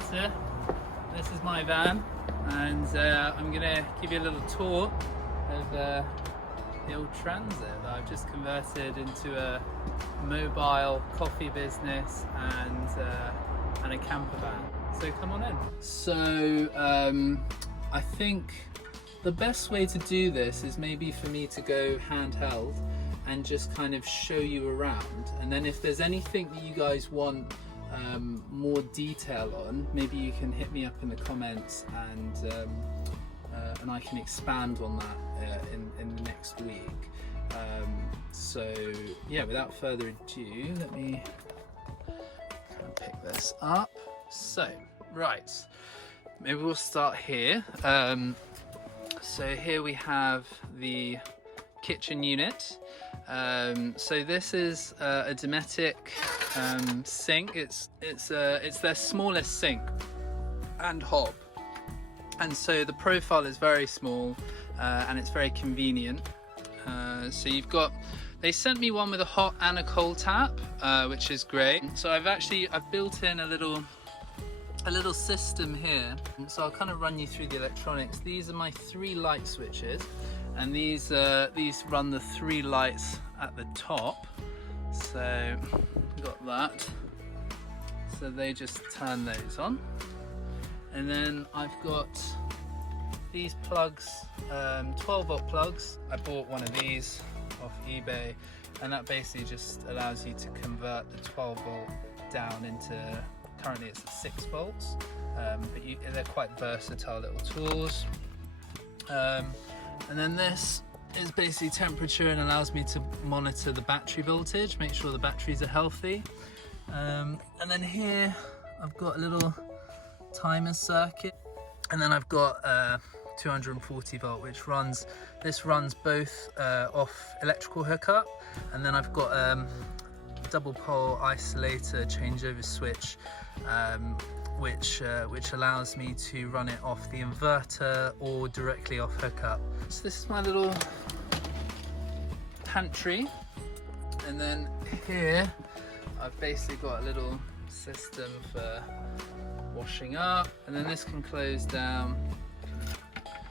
Adaptor. This is my van, and I'm gonna give you a little tour of the old Transit that I've just converted into a mobile coffee business and a camper van. So come on in. So I think the best way to do this is maybe for me to go handheld and just kind of show you around, and then if there's anything that you guys want more detail on, maybe you can hit me up in the comments, and I can expand on that in the next week. So yeah, without further ado, let me kind of pick this up. So right, maybe we'll start here. So here we have the kitchen unit. So this is a Dometic sink. It's their smallest sink and hob, and so the profile is very small and it's very convenient. So you've got, they sent me one with a hot and a cold tap, which is great. So I've built in a little system here, so I'll kind of run you through the electronics. These are my 3 light switches, and these run the 3 lights at the top. So we've got that, so they just turn those on. And then I've got these plugs, 12 volt plugs. I bought one of these off eBay, and that basically just allows you to convert the 12 volt down into, currently it's at 6 volts, but they're quite versatile little tools. And then this is basically temperature and allows me to monitor the battery voltage, make sure the batteries are healthy. And then here I've got a little timer circuit, and then I've got 240 volt, which runs both off electrical hookup, and then I've got double pole isolator changeover switch, which allows me to run it off the inverter or directly off hookup. So this is my little pantry, and then here I've basically got a little system for washing up, and then this can close down,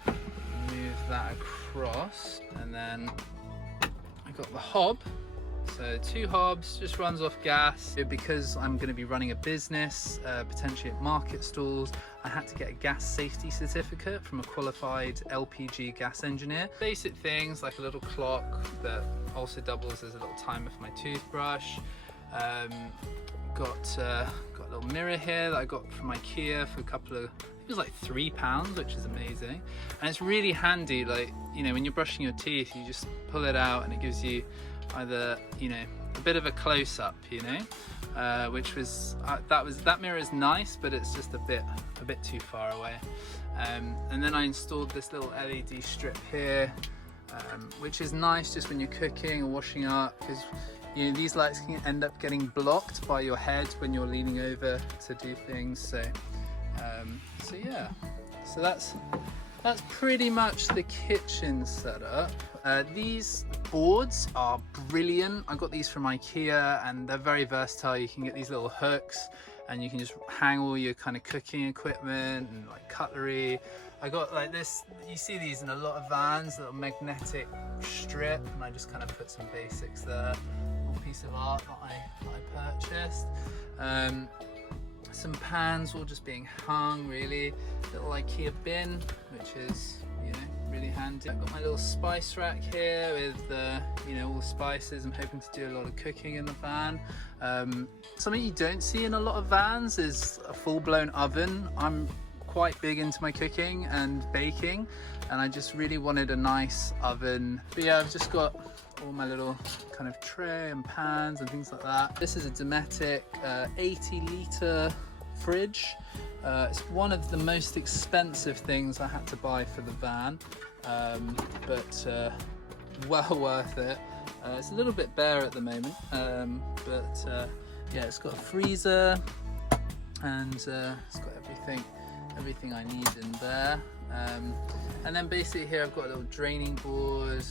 move that across, and then I got the hob. So 2 hobs, just runs off gas. Because I'm going to be running a business, potentially at market stalls, I had to get a gas safety certificate from a qualified LPG gas engineer. Basic things like a little clock that also doubles as a little timer for my toothbrush. Got a little mirror here that I got from IKEA for a couple of, it was like £3, which is amazing. And it's really handy, like, you know, when you're brushing your teeth, you just pull it out and it gives you either, you know, a bit of a close-up, you know, which was that mirror is nice, but it's just a bit too far away. And then I installed this little LED strip here, which is nice just when you're cooking or washing up, because you know these lights can end up getting blocked by your head when you're leaning over to do things. So so yeah, so that's pretty much the kitchen setup. These boards are brilliant. I got these from IKEA, and they're very versatile. You can get these little hooks, and you can just hang all your kind of cooking equipment and like cutlery. I got like this, you see these in a lot of vans, a little magnetic strip, and I just kind of put some basics there. A little piece of art that I purchased. Some pans all just being hung, really. Little IKEA bin, which is, you know, really handy. I've got my little spice rack here with you know, all the spices. I'm hoping to do a lot of cooking in the van. Something you don't see in a lot of vans is a full-blown oven. I'm quite big into my cooking and baking, and I just really wanted a nice oven. But yeah, I've just got all my little kind of tray and pans and things like that. This is a Dometic 80 litre fridge. It's one of the most expensive things I had to buy for the van, but well worth it. It's a little bit bare at the moment, but yeah, it's got a freezer, and it's got everything I need in there. And then basically here I've got a little draining board,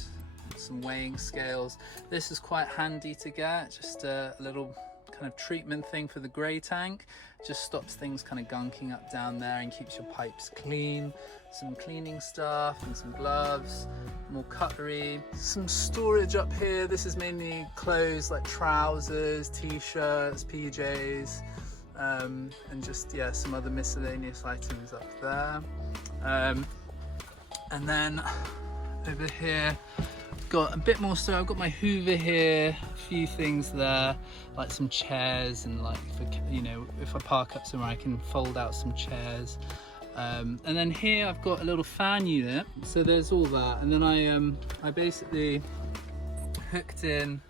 some weighing scales. This is quite handy to get, just a little kind of treatment thing for the grey tank. Just stops things kind of gunking up down there and keeps your pipes clean. Some cleaning stuff and some gloves, more cutlery. Some storage up here. This is mainly clothes like trousers, t-shirts, PJs, and just, yeah, some other miscellaneous items up there. And then over here, got a bit more stuff. I've got my Hoover here, a few things there, like some chairs, and like, if I park up somewhere I can fold out some chairs. And then here I've got a little fan unit, so there's all that. And then I basically hooked in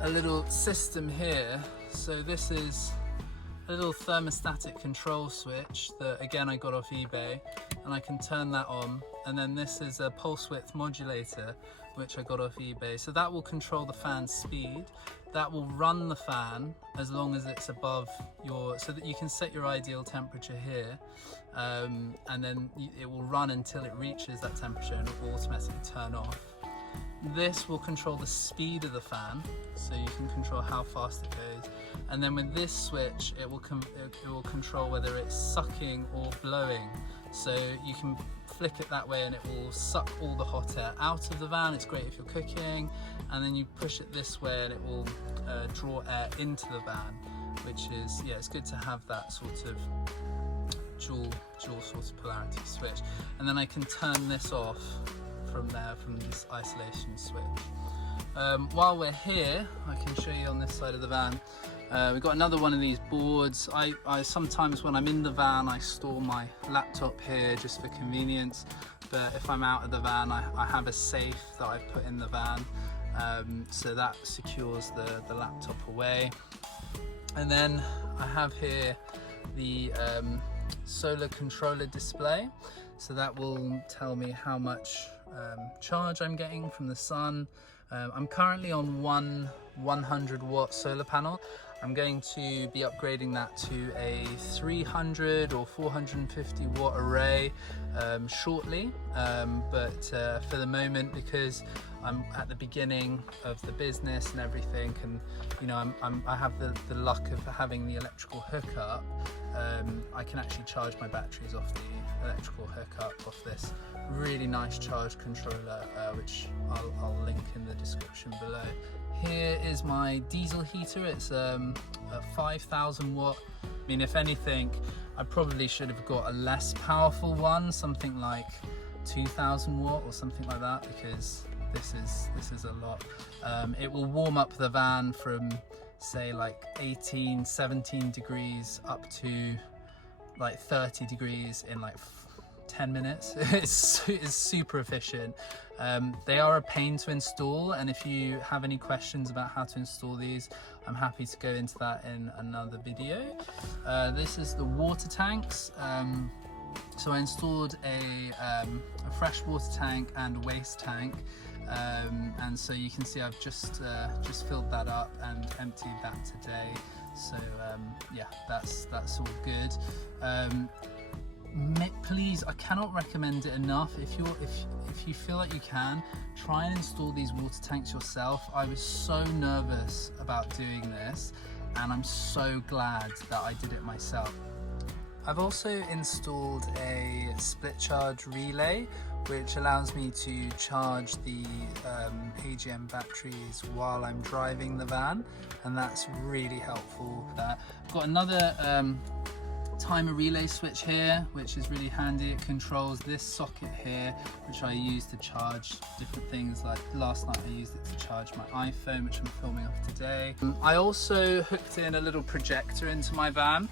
a little system here. So this is a little thermostatic control switch that, again, I got off eBay, and I can turn that on. And then this is a pulse width modulator, which I got off eBay. So that will control the fan's speed. That will run the fan as long as it's above so that you can set your ideal temperature here. And then it will run until it reaches that temperature, and it will automatically turn off. This will control the speed of the fan, so you can control how fast it goes. And then with this switch, it will control whether it's sucking or blowing. So you can flick it that way and it will suck all the hot air out of the van. It's great if you're cooking. And then you push it this way and it will draw air into the van, which is, yeah, it's good to have that sort of dual sort of polarity switch. And then I can turn this off from there, from this isolation switch. While we're here, I can show you on this side of the van. We've got another one of these boards. I sometimes, when I'm in the van, I store my laptop here just for convenience. But if I'm out of the van, I have a safe that I've put in the van, so that secures the laptop away. And then I have here the solar controller display. So that will tell me how much charge I'm getting from the sun. I'm currently on one 100 watt solar panel. I'm going to be upgrading that to a 300 or 450 watt array shortly, but for the moment, because I'm at the beginning of the business and everything, and I have the luck of having the electrical hookup, I can actually charge my batteries off the electrical hookup off this really nice charge controller, which I'll link in the description below. Here is my diesel heater. It's a 5,000 watt. I mean, if anything, I probably should have got a less powerful one, something like 2,000 watt or something like that, because this is a lot. It will warm up the van from, say, like 18, 17 degrees up to like 30 degrees in like 10 minutes. It's super efficient. They are a pain to install, and if you have any questions about how to install these, I'm happy to go into that in another video. This is the water tanks. So I installed a fresh water tank and a waste tank, and so you can see I've just filled that up and emptied that today. So yeah, that's all good. Please, I cannot recommend it enough. If you feel like you can, try and install these water tanks yourself. I was so nervous about doing this, and I'm so glad that I did it myself. I've also installed a split charge relay, which allows me to charge the AGM batteries while I'm driving the van, and that's really helpful. I've got another timer relay switch here, which is really handy. It controls this socket here, which I use to charge different things. Like last night I used it to charge my iPhone, which I'm filming off today. I also hooked in a little projector into my van.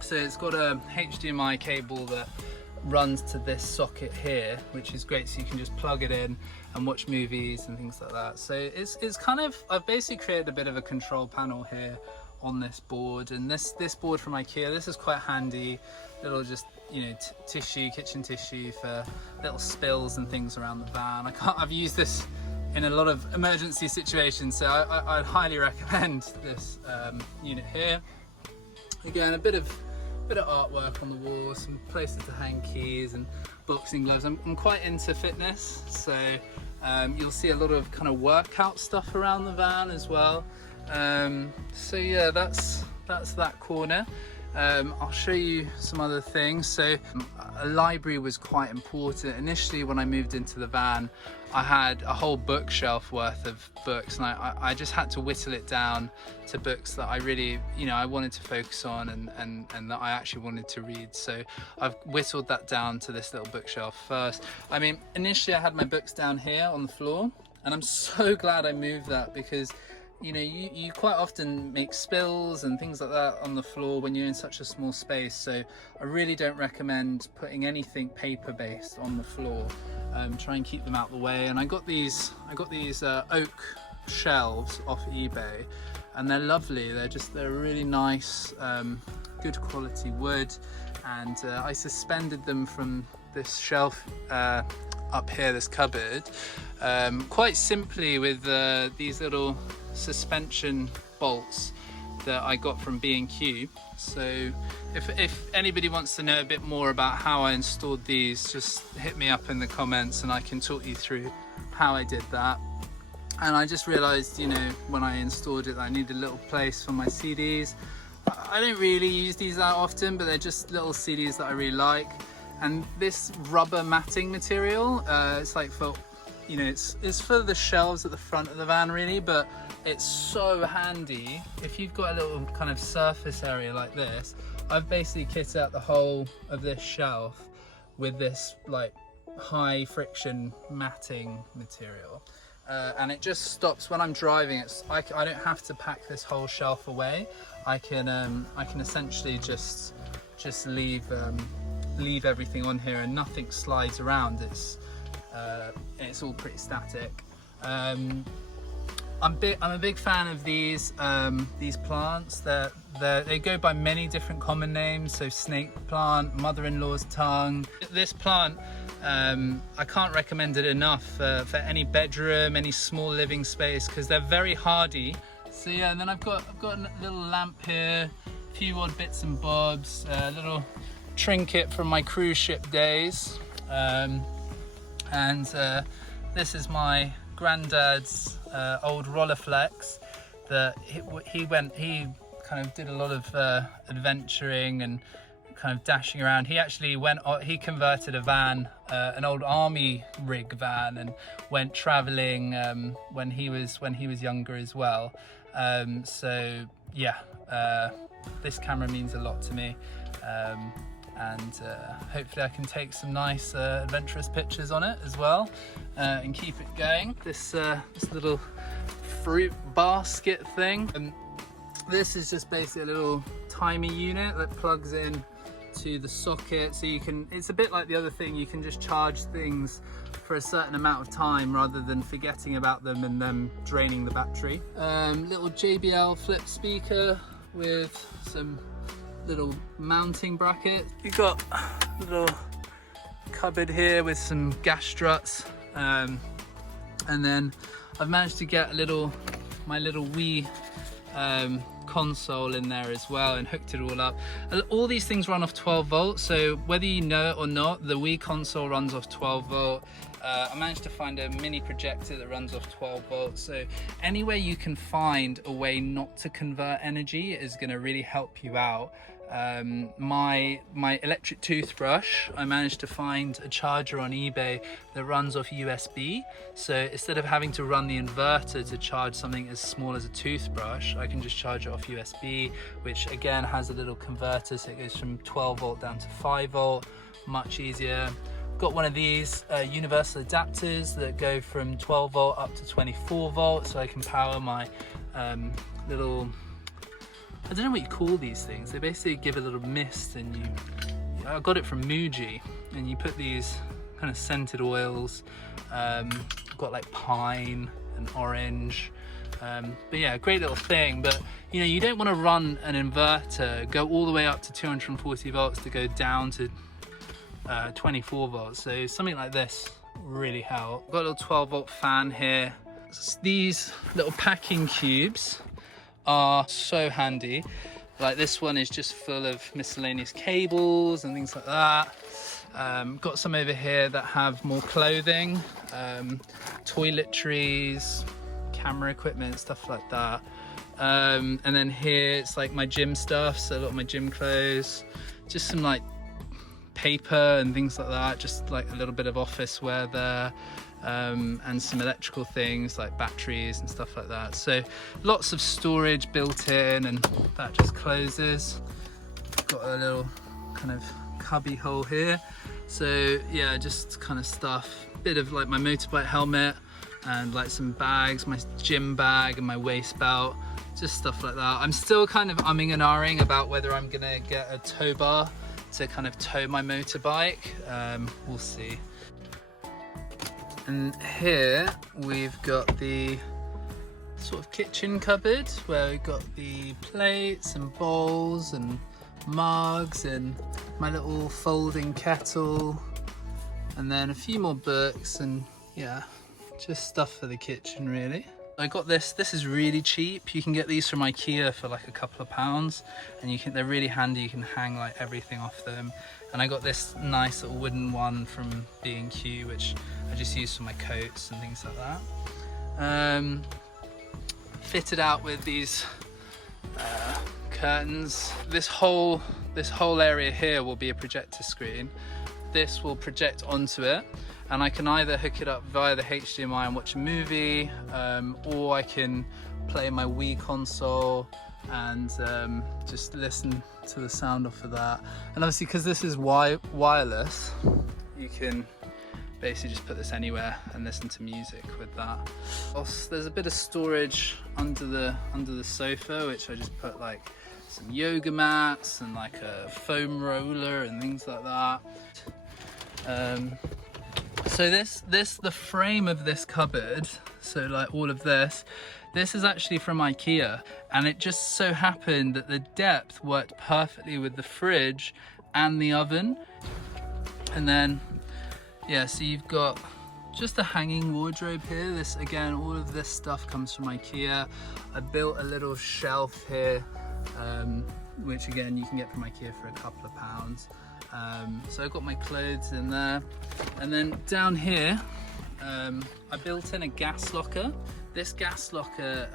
So it's got a HDMI cable that runs to this socket here, which is great, so you can just plug it in and watch movies and things like that. So it's kind of, I've basically created a bit of a control panel here on this board, and this board from IKEA, this is quite handy. Little just, tissue, kitchen tissue for little spills and things around the van. I've used this in a lot of emergency situations, so I'd highly recommend this unit here. Again, a bit of artwork on the wall, some places to hang keys and boxing gloves. I'm quite into fitness, so you'll see a lot of kind of workout stuff around the van as well. So yeah, that's that corner. I'll show you some other things. So a library was quite important. Initially when I moved into the van, I had a whole bookshelf worth of books, and I just had to whittle it down to books that I really, I wanted to focus on and that I actually wanted to read. So I've whittled that down to this little bookshelf first. I mean, initially I had my books down here on the floor, and I'm so glad I moved that, because you quite often make spills and things like that on the floor when you're in such a small space. So I really don't recommend putting anything paper-based on the floor. Try and keep them out of the way. And I got these oak shelves off eBay, and they're lovely. They're really nice, good quality wood. And I suspended them from this shelf up here, this cupboard, quite simply with these little suspension bolts that I got from B&Q. So if anybody wants to know a bit more about how I installed these, just hit me up in the comments and I can talk you through how I did that. And I just realized, when I installed it, I needed a little place for my CDs. I don't really use these that often, but they're just little CDs that I really like. And this rubber matting material, it's like for, it's for the shelves at the front of the van really, but it's so handy if you've got a little kind of surface area like this. I've basically kitted out the whole of this shelf with this like high friction matting material. And it just stops when I'm driving. I don't have to pack this whole shelf away. I can essentially just leave everything on here and nothing slides around. It's all pretty static. I'm a big fan of these plants. They go by many different common names. So snake plant, mother-in-law's tongue. This plant, I can't recommend it enough for any bedroom, any small living space, because they're very hardy. So yeah, and then I've got a little lamp here, a few odd bits and bobs, a little trinket from my cruise ship days, and this is my granddad's old Rollerflex that he kind of did a lot of adventuring and kind of dashing around. He actually he converted a van, an old army rig van, and went traveling when he was younger as well. So yeah, this camera means a lot to me, and hopefully I can take some nice adventurous pictures on it as well, and keep it going. This little fruit basket thing, this is just basically a little timer unit that plugs in to the socket, so it's a bit like the other thing. You can just charge things for a certain amount of time rather than forgetting about them and then draining the battery. Little JBL flip speaker with some little mounting bracket. You've got a little cupboard here with some gas struts, and then I've managed to get my little wee console in there as well, and hooked it all up. All these things run off 12 volts, so whether you know it or not, the Wii console runs off 12 volt. I managed to find a mini projector that runs off 12 volts, so any way you can find a way not to convert energy is going to really help you out. My electric toothbrush, I managed to find a charger on eBay that runs off USB, so instead of having to run the inverter to charge something as small as a toothbrush, I can just charge it off USB, which again has a little converter, so it goes from 12 volt down to 5 volt, much easier. Got one of these universal adapters that go from 12 volt up to 24 volt, so I can power my little, I don't know what you call these things. They basically give a little mist, and I got it from Muji, and you put these kind of scented oils. Got like pine and orange. But yeah, great little thing. But you don't want to run an inverter, go all the way up to 240 volts to go down to 24 volts. So something like this really helps. Got a little 12 volt fan here. These little packing cubes are so handy. Like this one is just full of miscellaneous cables and things like that. Got some over here that have more clothing, toiletries, camera equipment, stuff like that. And then here it's like my gym stuff, so a lot of my gym clothes, just some like paper and things like that, just like a little bit of office wear there, and some electrical things like batteries and stuff like that. So lots of storage built in, and that just closes. Got a little kind of cubby hole here, so yeah, just kind of stuff, bit of like my motorbike helmet and like some bags, my gym bag and my waist belt, just stuff like that. I'm still kind of umming and ahhing about whether I'm gonna get a tow bar to kind of tow my motorbike. We'll see. And here we've got the sort of kitchen cupboard where we've got the plates and bowls and mugs and my little folding kettle, and then a few more books, and yeah, just stuff for the kitchen really. I got this is really cheap. You can get these from IKEA for like a couple of pounds, and they're really handy. You can hang like everything off them. And I got this nice little wooden one from B&Q, which I just use for my coats and things like that. Fitted out with these curtains. This whole area here will be a projector screen. This will project onto it, and I can either hook it up via the HDMI and watch a movie, or I can play my Wii console and just listen to the sound off of that. And obviously, because this is wireless, you can basically just put this anywhere and listen to music with that. Also, there's a bit of storage under the sofa, which I just put like some yoga mats and like a foam roller and things like that. So the frame of this cupboard, so like all of this is actually from IKEA, and it just so happened that the depth worked perfectly with the fridge and the oven. And then yeah, so you've got just a hanging wardrobe here. This, again, all of this stuff comes from IKEA. I built a little shelf here, which again you can get from IKEA for a couple of pounds. So I've got my clothes in there, and then down here I built in a gas locker. This gas locker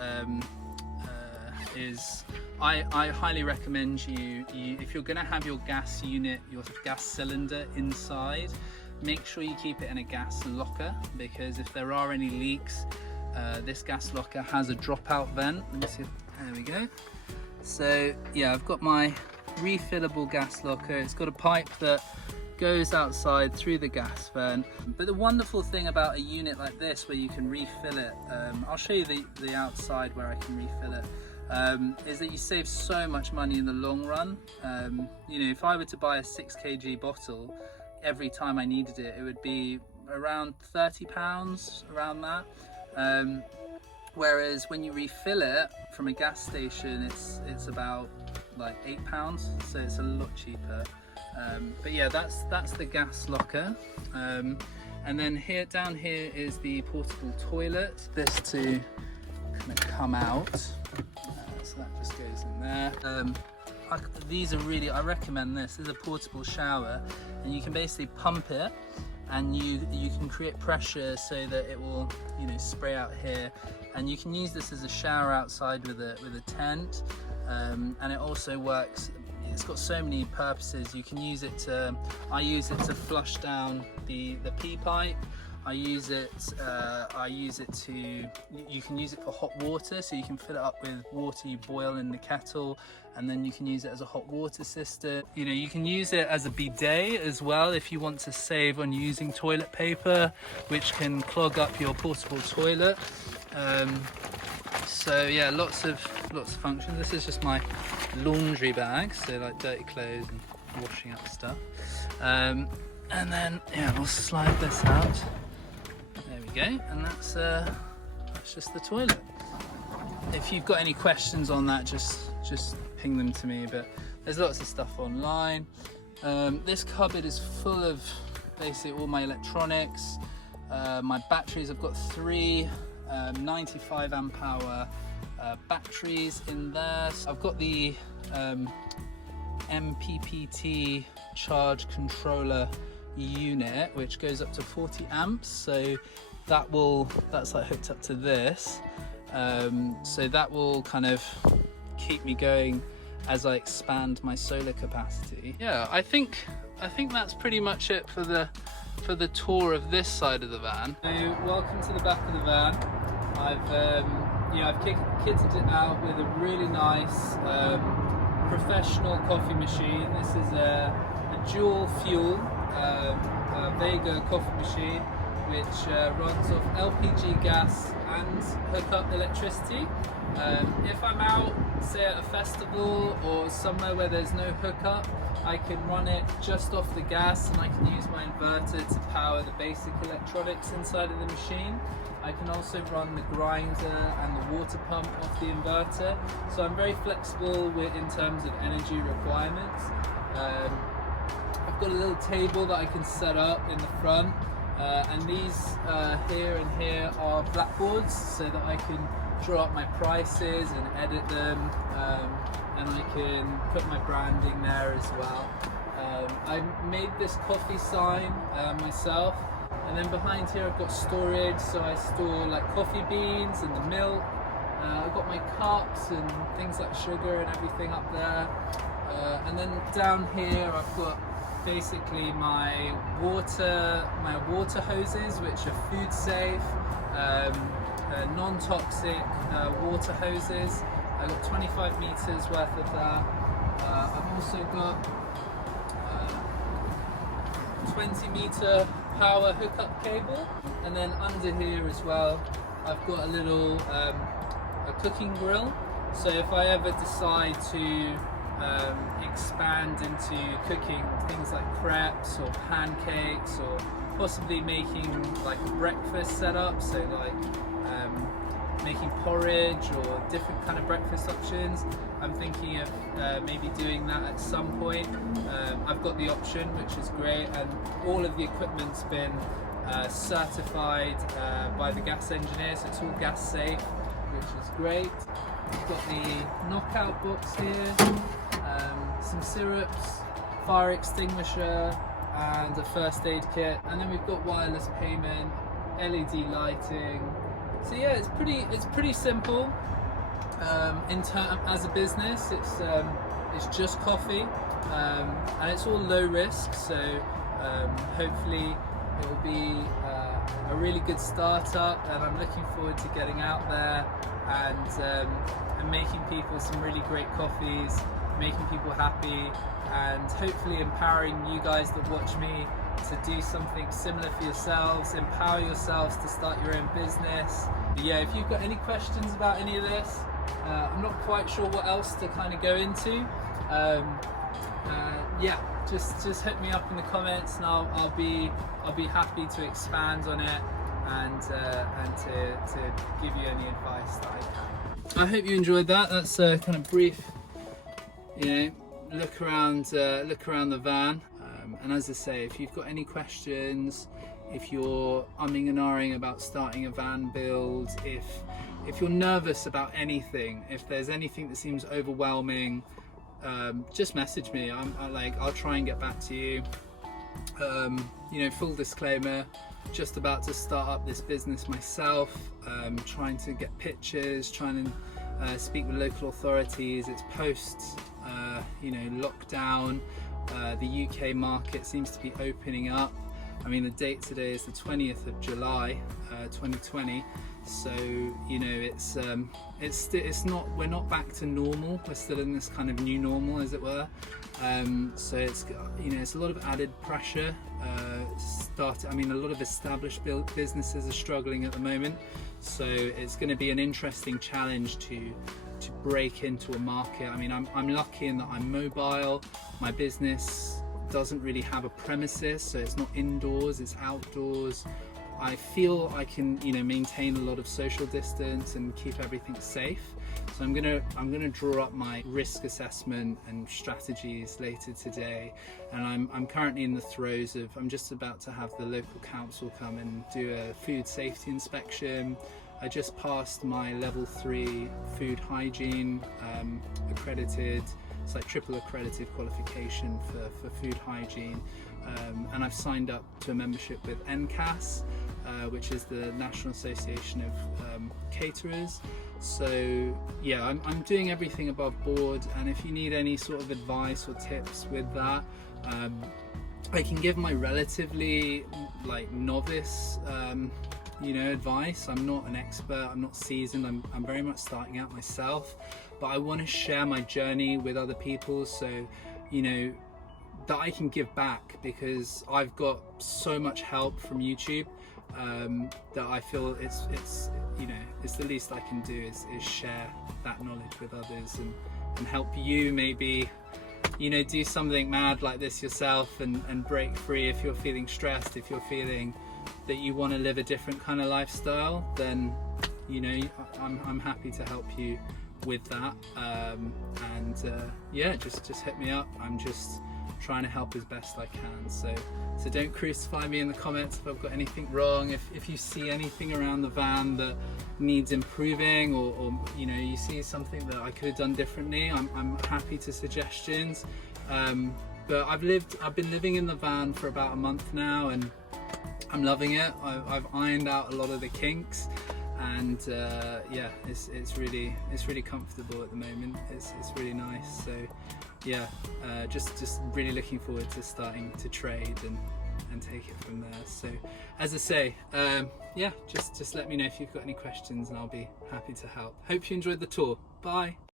I highly recommend you if you're going to have your gas unit, your gas cylinder inside, make sure you keep it in a gas locker, because if there are any leaks, this gas locker has a dropout vent. Let me see. There we go. So yeah, I've got my refillable gas locker. It's got a pipe that goes outside through the gas vent. But the wonderful thing about a unit like this where you can refill it, I'll show you the outside where I can refill it, is that you save so much money in the long run. You know, if I were to buy a 6 kg bottle, every time I needed it, it would be around £30, around that. Whereas when you refill it from a gas station, it's about like £8, so it's a lot cheaper. But yeah, that's the gas locker. And then down here is the portable toilet. This to kind of come out, so that just goes in there. These are really, I recommend this. This is a portable shower, and you can basically pump it, and you can create pressure so that it will, you know, spray out here, and you can use this as a shower outside with a tent. And it also works, it's got so many purposes. You can use it to, I use it to flush down the pee pipe. I use it to, you can use it for hot water, so you can fill it up with water you boil in the kettle, and then you can use it as a hot water system. You know, you can use it as a bidet as well if you want to save on using toilet paper, which can clog up your portable toilet. So yeah, lots of functions. This is just my laundry bag, so like dirty clothes and washing up stuff. And then yeah, we'll slide this out. There we go, and that's just the toilet. If you've got any questions on that, just ping them to me. But there's lots of stuff online. This cupboard is full of basically all my electronics, my batteries. I've got 3 95 amp hour batteries in there. So I've got the MPPT charge controller unit, which goes up to 40 amps, so that's like hooked up to this, So that will kind of keep me going as I expand my solar capacity. Yeah, I think that's pretty much it for the tour of this side of the van. So welcome to the back of the van. I've kitted it out with a really nice professional coffee machine. This is a dual fuel Vega coffee machine, which runs off LPG gas and hookup electricity. If I'm out, say at a festival or somewhere where there's no hookup, I can run it just off the gas, and I can use my inverter to power the basic electronics inside of the machine. I can also run the grinder and the water pump off the inverter, so I'm very flexible in terms of energy requirements. I've got a little table that I can set up in the front, and these here and here are blackboards, so that I can draw up my prices and edit them, and I can put my branding there as well. I made this coffee sign myself, and then behind here I've got storage, so I store like coffee beans and the milk. I've got my cups and things like sugar and everything up there, and then down here I've got basically my water hoses, which are food safe, non-toxic water hoses. I've got 25 meters worth of that. I've also got 20 meter power hookup cable, and then under here as well I've got a little a cooking grill, so if I ever decide to expand into cooking things like crepes or pancakes, or possibly making like a breakfast setup, so like making porridge or different kind of breakfast options, I'm thinking of maybe doing that at some point. I've got the option, which is great, and all of the equipment's been certified by the gas engineer, so it's all gas safe, which is great. We've got the knockout box here, some syrups, fire extinguisher, and a first aid kit, and then we've got wireless payment, LED lighting. So yeah, it's pretty simple. As a business, it's just coffee, and it's all low risk. So hopefully it will be a really good startup, and I'm looking forward to getting out there and making people some really great coffees, making people happy, and hopefully empowering you guys that watch me to do something similar for yourselves, empower yourselves to start your own business. But yeah, if you've got any questions about any of this, I'm not quite sure what else to kind of go into. Yeah, just hit me up in the comments, and I'll be happy to expand on it and to give you any advice that I can. I hope you enjoyed that. That's a kind of brief, look around the van. And as I say, if you've got any questions, if you're umming and ahhing about starting a van build, if you're nervous about anything, if there's anything that seems overwhelming, just message me. I'll try and get back to you. Full disclaimer, just about to start up this business myself, trying to get pictures, trying to speak with local authorities. It's post lockdown. The UK market seems to be opening up. I mean, the date today is the 20th of July 2020, so we're not back to normal. We're still in this kind of new normal, as it were. So it's a lot of added pressure. A lot of established businesses are struggling at the moment, so it's going to be an interesting challenge to break into a market. I mean, I'm lucky in that I'm mobile. My business doesn't really have a premises, so it's not indoors, it's outdoors. I feel I can maintain a lot of social distance and keep everything safe. So I'm gonna draw up my risk assessment and strategies later today, and I'm currently in the throes of, I'm just about to have the local council come and do a food safety inspection. I just passed my level 3 food hygiene accredited. It's like triple accredited qualification for food hygiene, and I've signed up to a membership with NCAS, which is the National Association of Caterers. So yeah, I'm doing everything above board, and if you need any sort of advice or tips with that, I can give my relatively like novice advice. I'm not an expert, I'm not seasoned, I'm very much starting out myself, but I want to share my journey with other people, so that I can give back, because I've got so much help from YouTube that I feel it's the least I can do is share that knowledge with others and help you maybe do something mad like this yourself and break free. If you're feeling stressed, if you're feeling that you want to live a different kind of lifestyle, then I'm happy to help you with that. Yeah, just hit me up. I'm just trying to help as best I can, so don't crucify me in the comments if I've got anything wrong. If you see anything around the van that needs improving, or you see something that I could have done differently, I'm happy to suggestions. But I've been living in the van for about a month now, and I'm loving it. I've ironed out a lot of the kinks, and yeah, it's really comfortable at the moment. It's really nice. So yeah, just really looking forward to starting to trade and take it from there. So as I say, yeah, just let me know if you've got any questions, and I'll be happy to help. Hope you enjoyed the tour. Bye.